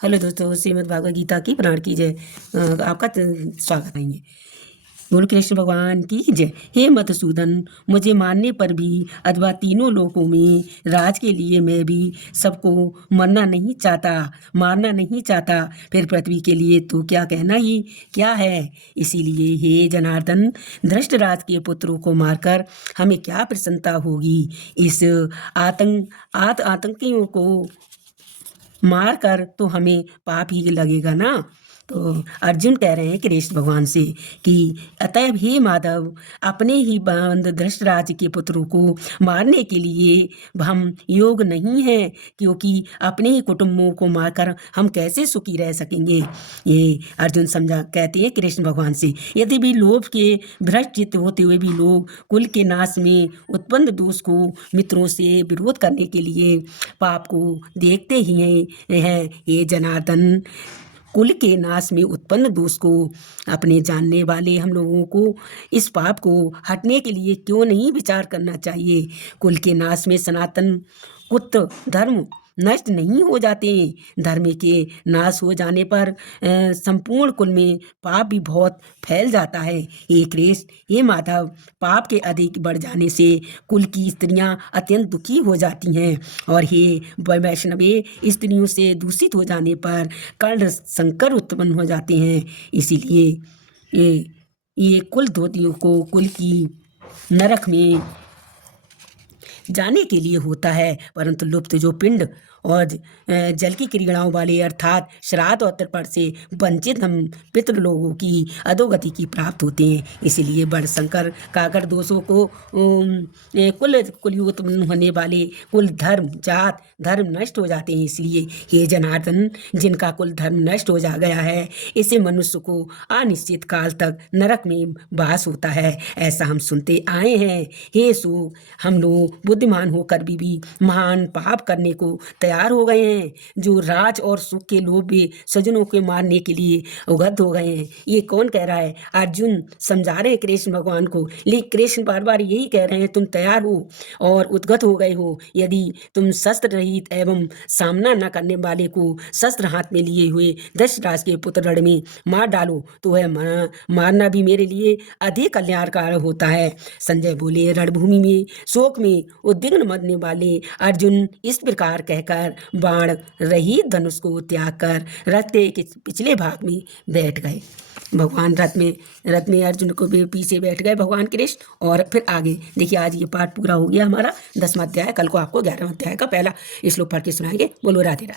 Hello दोस्तों, श्रीमद् भागवत गीता की प्राण की जय। आपका स्वागत है। बोलो कृष्ण भगवान की जय। हे मधुसूदन, मुझे मारने पर भी अथवा तीनों लोकों में राज के लिए मैं भी सबको मारना नहीं चाहता, फिर पृथ्वी के लिए तो क्या कहना ही क्या है। इसीलिए हे जनार्दन, धृष्टराज के पुत्रों को मारकर हमें क्या प्रसन्नता होगी। इस आतंकियों को मार कर तो हमें पाप ही लगेगा ना। तो अर्जुन कह रहे हैं कृष्ण भगवान से कि अतएव हे माधव, अपने ही बंद धृष्टराज के पुत्रों को मारने के लिए हम योग नहीं हैं, क्योंकि अपने ही कुटुंबों को मारकर हम कैसे सुखी रह सकेंगे। ये अर्जुन समझा कहते हैं कृष्ण भगवान से, यदि भी लोभ के भ्रष्ट चित्त होते हुए भी लोग कुल के नाश में उत्पन्न दोष को मित्रों से विरोध करने के लिए पाप को देखते ही हैं। ये जनार्दन, कुल के नाश में उत्पन्न दोष को अपने जानने वाले हम लोगों को इस पाप को हटने के लिए क्यों नहीं विचार करना चाहिए। कुल के नाश में सनातन कुत्र धर्म नष्ट नहीं हो जाते। धर्म के नाश हो जाने पर संपूर्ण कुल में पाप भी बहुत फैल जाता है। ये कृष्ण, ये माधव, पाप के अधिक बढ़ जाने से कुल की स्त्रियां अत्यंत दुखी हो जाती हैं, और हे वैष्णवे, स्त्रियों से दूषित हो जाने पर कर्ण संकर उत्पन्न हो जाते हैं। इसीलिए ये कुल धोतियों को कुल की नरक में जाने के लिए होता है, परंतु लुप्त जो पिंड और जल की क्रीड़ाओं वाले अर्थात श्राद्ध और तर्पण से वंचित हम पितृ लोगों की अधोगति की प्राप्त होते हैं। इसीलिए बड़ शंकर काकर दोषों को कुल उत्पन्न होने वाले कुल धर्म जात धर्म नष्ट हो जाते हैं। इसलिए हे जनार्दन, जिनका कुल धर्म नष्ट हो जा गया है, इसे मनुष्य को अनिश्चित काल तक नरक में वास होता है, ऐसा हम सुनते आए हैं। हे सो, हम लोग बुद्धिमान होकर भी महान पाप करने को तैयार हो गए हैं, जो राज और सुख के लोभ में स्वजनों के मारने के लिए उगत हो गए हैं। ये कौन कह रहा है? अर्जुन समझा रहे हैं कृष्ण भगवान को, लेकिन कृष्ण बार बार यही कह रहे हैं, तुम तैयार हो और उद्गत हो गए हो। यदि तुम शस्त्र रहित एवं सामना न करने वाले को शस्त्र हाथ में लिए हुए धृतराष्ट्र के पुत्र रण में मार डालो, तो वह मारना भी मेरे लिए अधिक कल्याणकारक होता है। संजय बोले, रणभूमि में शोक में उद्विग्न मरने वाले अर्जुन इस प्रकार कहकर बाण रहित धनुष को त्याग कर रथ के पिछले भाग में बैठ गए। भगवान रथ में अर्जुन को पीछे बैठ गए भगवान कृष्ण। और फिर आगे देखिए, आज ये पाठ पूरा हो गया हमारा 10वां अध्याय। कल को आपको 11वां अध्याय का पहला श्लोक पढ़ के सुनाएंगे। बोलो राधे राधे।